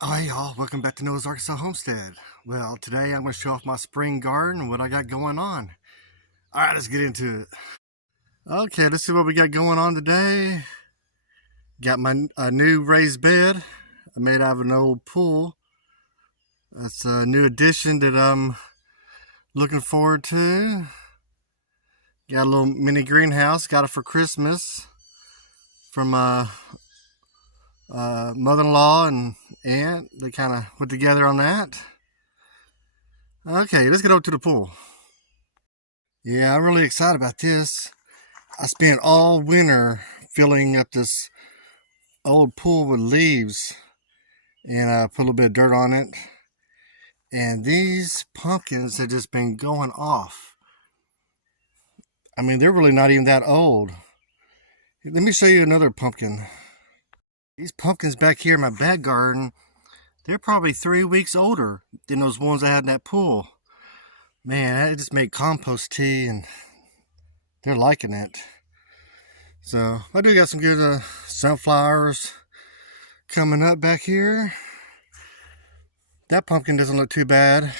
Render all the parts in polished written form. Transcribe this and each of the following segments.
Hi y'all, welcome back to Noah's Arkansas Homestead. Well, today I'm going to show off my spring garden and what I got going on. Alright, let's get into it. Okay, let's see what we got going on today. Got my new raised bed I made out of an old pool. That's a new addition that I'm looking forward to. Got a little mini greenhouse, got it for Christmas from my mother-in-law and aunt. They kind of put together on that. Okay, let's get over to the pool. Yeah, I'm really excited about this. I spent all winter filling up this old pool with leaves, and I put a little bit of dirt on it. And these pumpkins have just been going off. I mean, they're really not even that old. Let me show you another pumpkin. These pumpkins back here in my back garden, they're probably 3 weeks older than those ones I had in that pool. Man, I just made compost tea and they're liking it. So I do got some good sunflowers coming up back here. That pumpkin doesn't look too bad,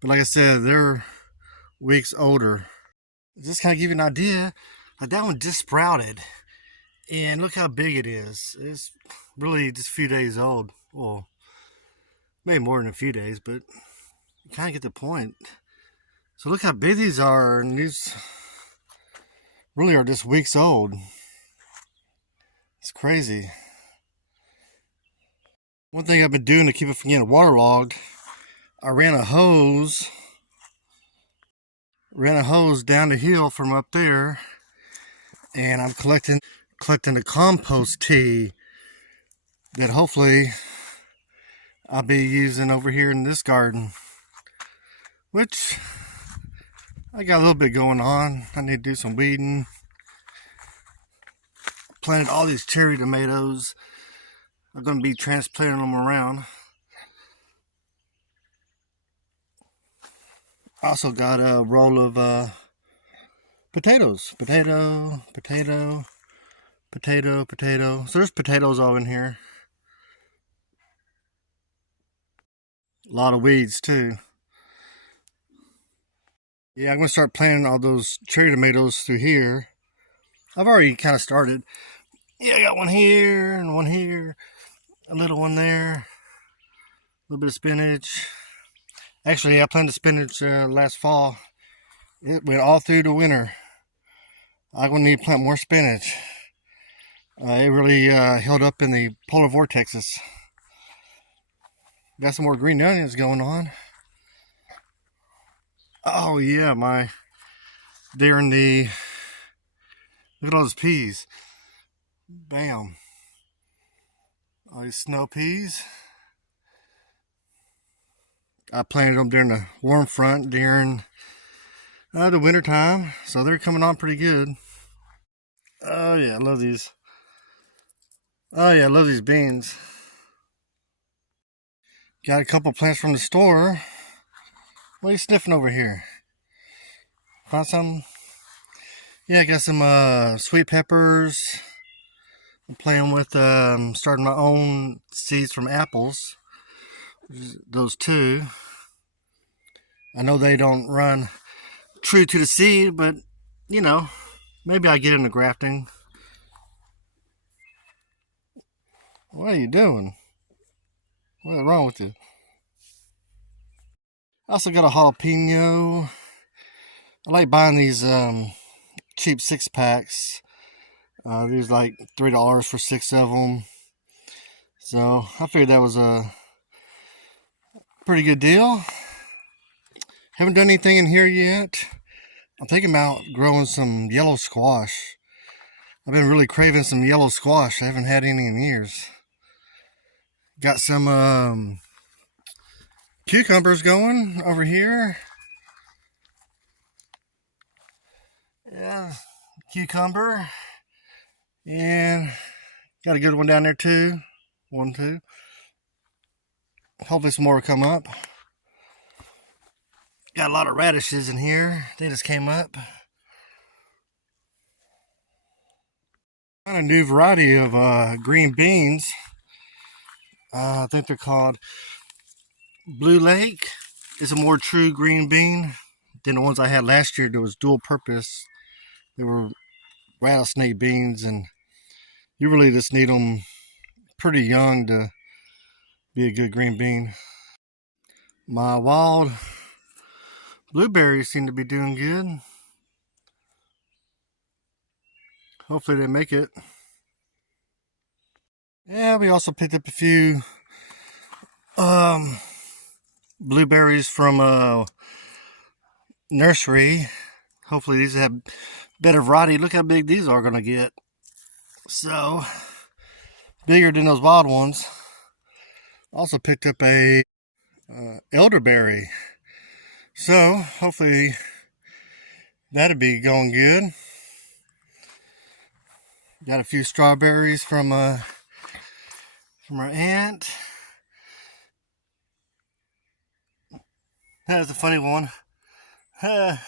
but like I said, they're weeks older. Just kind of give you an idea, that one just sprouted, and look how big it is. It's really just a few days old. Well, maybe more than a few days, but you kind of get the point. So look how big these are, and these really are just weeks old. It's crazy. One thing I've been doing to keep it from getting waterlogged, I ran a hose down the hill from up there, and I'm collecting the compost tea that hopefully I'll be using over here in this garden, which I got a little bit going on. I need to do some weeding. Planted all these cherry tomatoes. I'm going to be transplanting them around. Also got a roll of potatoes. Potato. So there's potatoes all in here. A lot of weeds too. Yeah, I'm going to start planting all those cherry tomatoes through here. I've already kind of started. Yeah, I got one here and one here. A little one there. A little bit of spinach. Actually, I planted spinach last fall. It went all through the winter. I'm going to need to plant more spinach. It really held up in the polar vortexes. Got some more green onions going on. Oh yeah, they're in the, look at all those peas. Bam. All these snow peas. I planted them during the warm front during the winter time, so they're coming on pretty good. Oh yeah, I love these. Oh yeah, I love these beans. Got a couple plants from the store. What are you sniffing over here? Found some? Yeah, I got some sweet peppers. I'm playing with starting my own seeds from apples. Those two. I know they don't run true to the seed, but you know, maybe I get into grafting. What are you doing? What's wrong with you? I also got a jalapeno. I like buying these cheap 6-packs. These like $3 for 6 of them. So I figured that was a pretty good deal. Haven't done anything in here yet. I'm thinking about growing some yellow squash. I've been really craving some yellow squash. I haven't had any in years. Got some cucumbers going over here. Yeah, cucumber. And got a good one down there too. 1, 2. Hopefully some more will come up. Got a lot of radishes in here. They just came up. Got a new variety of green beans. I think they're called Blue Lake. It's a more true green bean than the ones I had last year. That was dual purpose. They were rattlesnake beans, and you really just need them pretty young to be a good green bean. My wild blueberries seem to be doing good. Hopefully they make it. Yeah, we also picked up a few blueberries from a nursery. Hopefully these have better variety. Look how big these are going to get. So, bigger than those wild ones. Also picked up a elderberry. So, hopefully that'll be going good. Got a few strawberries from our aunt. That was a funny one. Had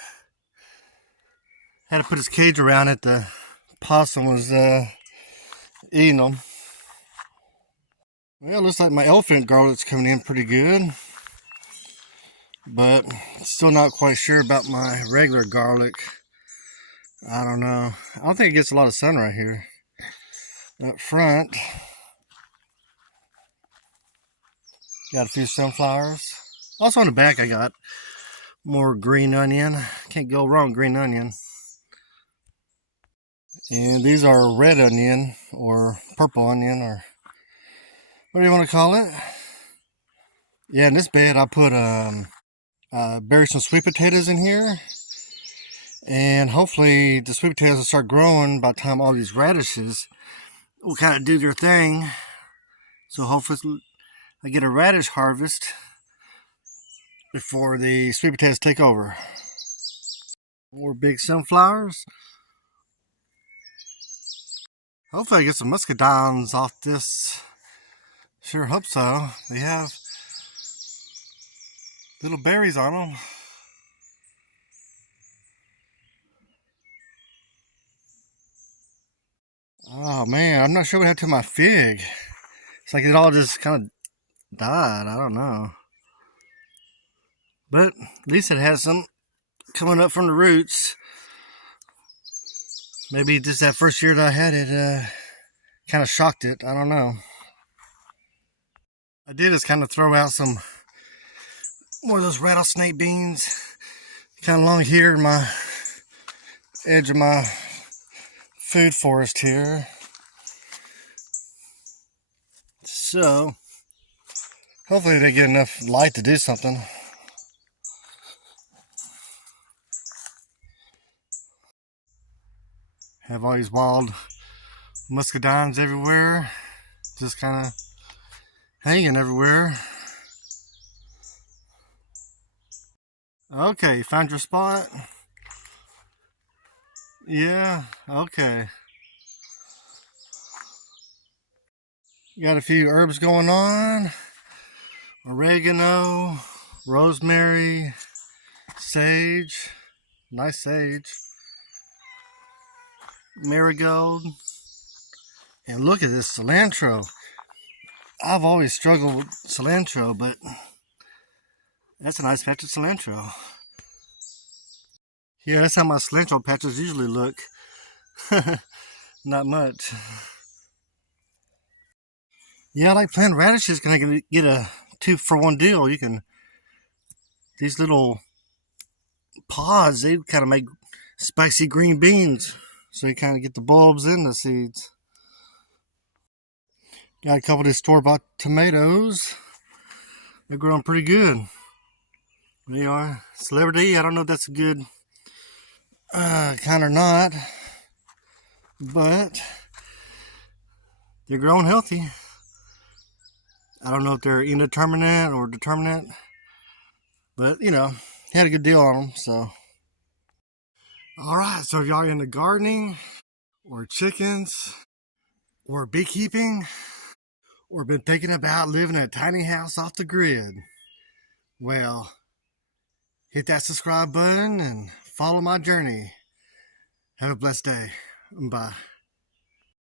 to put his cage around it. The possum was eating them. Well, it looks like my elephant garlic's coming in pretty good. But still not quite sure about my regular garlic. I don't know. I don't think it gets a lot of sun right here. Up front, got a few sunflowers. Also on the back, I got more green onion. Can't go wrong with green onion. And these are red onion or purple onion, or what do you want to call it? Yeah, in this bed I put buried some sweet potatoes in here, and hopefully the sweet potatoes will start growing by the time all these radishes will kind of do their thing. So hopefully I get a radish harvest before the sweet potatoes take over. More big sunflowers. Hopefully I get some muscadines off this. Sure hope so. They have little berries on them. Oh man, I'm not sure what happened to my fig. It's like it all just kind of died. I don't know. But at least it has some coming up from the roots. Maybe just that first year that I had it kind of shocked it. I don't know. I did is kind of throw out some more of those rattlesnake beans kind of along here in my edge of my food forest here. So hopefully they get enough light to do something. Have all these wild muscadines everywhere, just kind of hanging everywhere. Okay, you found your spot? Yeah, okay. Got a few herbs going on. Oregano, rosemary, sage, nice sage, marigold, and look at this cilantro. I've always struggled with cilantro, but that's a nice patch of cilantro. Yeah, that's how my cilantro patches usually look. Not much. Yeah, I like planting radishes. Can I get a 2-for-1 deal? You can, these little pods, they kind of make spicy green beans. So you kind of get the bulbs and the seeds. Got a couple of these store-bought tomatoes. They're growing pretty good. They are celebrity. I don't know if that's a good kind or not, but they're growing healthy. I don't know if they're indeterminate or determinate, but you know, had a good deal on them. So, all right. So if y'all are into gardening, or chickens, or beekeeping, or been thinking about living in a tiny house off the grid, well, hit that subscribe button and follow my journey. Have a blessed day. Bye.